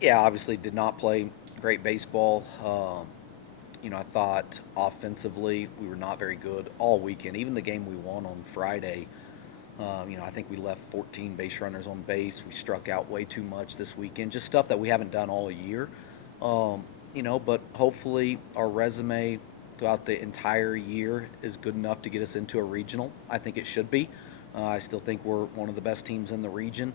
Yeah, obviously did not play great baseball. I thought offensively we were not very good all weekend. Even the game we won on Friday, I think we left 14 base runners on base. We struck out way too much this weekend. Just stuff that we haven't done all year. Um, but hopefully our resume throughout the entire year is good enough to get us into a regional. I think it should be. I still think we're one of the best teams in the region,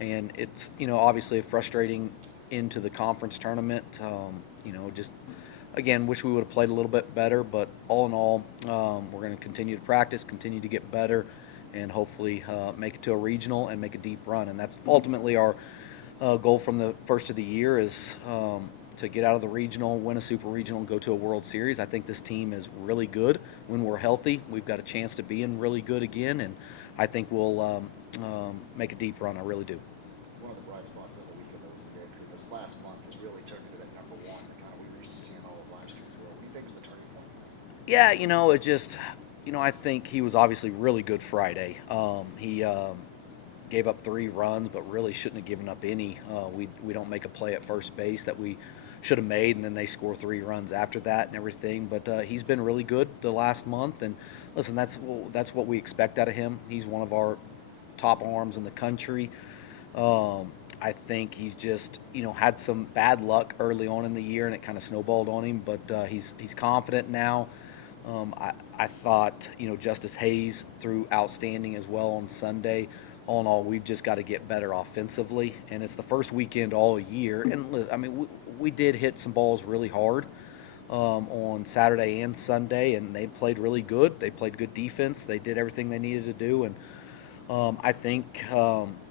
and it's obviously a frustrating into the conference tournament. Just again, wish we would have played a little bit better, but all in all, we're going to continue to practice, continue to get better, and hopefully make it to a regional and make a deep run. And that's ultimately our goal from the first of the year is to get out of the regional, win a super regional, and go to a World Series. I think this team is really good when we're healthy. We've got a chance to be in really good again, and I think we'll make a deep run. I really do. One of the bright spots of the weekend that was big this last month has really turned into that number one that kind of we were used to seeing all of last year as well. What do you think was the turning point? Yeah, it just, I think he was obviously really good Friday. He gave up 3 runs, but really shouldn't have given up any. We don't make a play at first base that we should have made, and then they score 3 runs after that and everything. But he's been really good the last month, and listen, that's what we expect out of him. He's one of our top arms in the country. I think he's just had some bad luck early on in the year, and it kind of snowballed on him. But he's confident now. I thought Justice Hayes threw outstanding as well on Sunday. All in all, we've just got to get better offensively, and it's the first weekend all year. And I mean, we did hit some balls really hard on Saturday and Sunday, and they played really good. They played good defense. They did everything they needed to do, and I think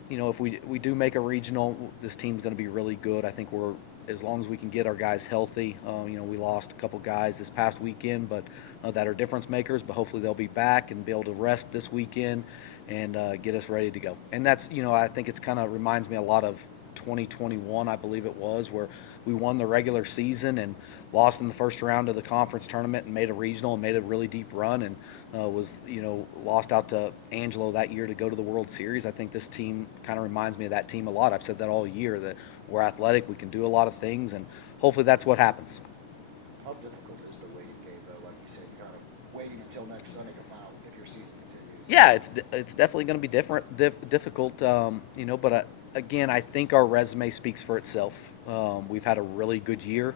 if we do make a regional, this team's going to be really good. I think we're as long as we can get our guys healthy. We lost a couple guys this past weekend, but that are difference makers. But hopefully they'll be back and be able to rest this weekend and get us ready to go. And that's I think it's kind of reminds me a lot of 2021, I believe it was, where we won the regular season and lost in the first round of the conference tournament and made a regional and made a really deep run and was lost out to Angelo that year to go to the World Series. I think this team kind of reminds me of that team a lot. I've said that all year, that we're athletic, we can do a lot of things, and hopefully that's what happens. How difficult is the waiting game, though? Like you said, you're kind of waiting until next Sunday to find out if your season continues. Yeah, it's definitely going to be difficult, but again, I think our resume speaks for itself. We've had a really good year.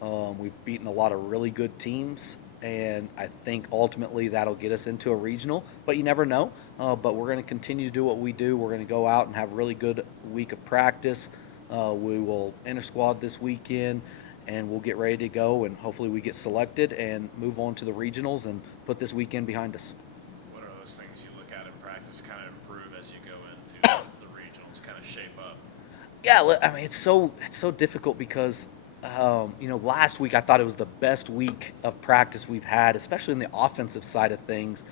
We've beaten a lot of really good teams, and I think ultimately that'll get us into a regional. But you never know. But we're going to continue to do what we do. We're going to go out and have a really good week of practice. We will inter squad this weekend, and we'll get ready to go. And hopefully we get selected and move on to the regionals and put this weekend behind us. What are those things you look at in practice kind of improve as you go into the regionals, kind of shape up? Yeah, I mean it's so difficult because last week I thought it was the best week of practice we've had, especially in the offensive side of things.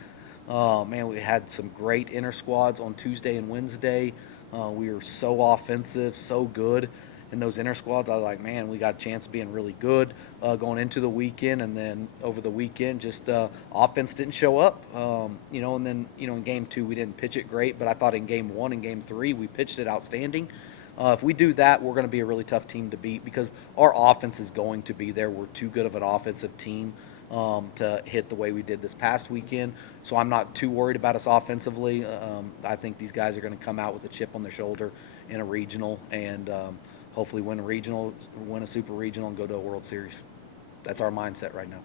Man, we had some great inter squads on Tuesday and Wednesday. We were so offensive, so good in those inter squads. I was like, man, we got a chance of being really good going into the weekend, and then over the weekend, just offense didn't show up. And then in game 2 we didn't pitch it great, but I thought in game 1 and game 3 we pitched it outstanding. If we do that, we're going to be a really tough team to beat because our offense is going to be there. We're too good of an offensive team to hit the way we did this past weekend. So I'm not too worried about us offensively. I think these guys are going to come out with a chip on their shoulder in a regional and hopefully win a regional, win a super regional, and go to a World Series. That's our mindset right now.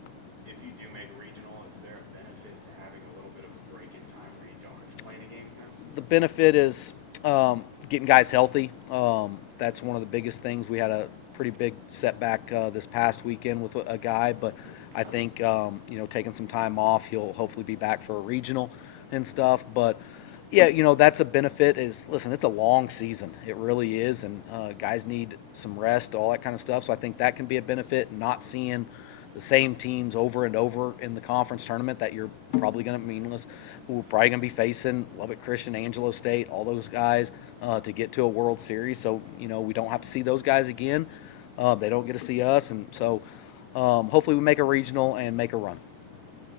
If you do make a regional, is there a benefit to having a little bit of a break in time where you don't have to play any games now? The benefit is getting guys healthy. That's one of the biggest things. We had a pretty big setback this past weekend with a guy, but I think taking some time off, he'll hopefully be back for a regional and stuff. But yeah, that's a benefit. Listen, it's a long season. It really is, and guys need some rest, all that kind of stuff. So I think that can be a benefit. Not seeing the same teams over and over in the conference tournament that you're probably going to meaningless. We're probably going to be facing Lubbock Christian, Angelo State, all those guys to get to a World Series. So we don't have to see those guys again. They don't get to see us, and so hopefully we make a regional and make a run.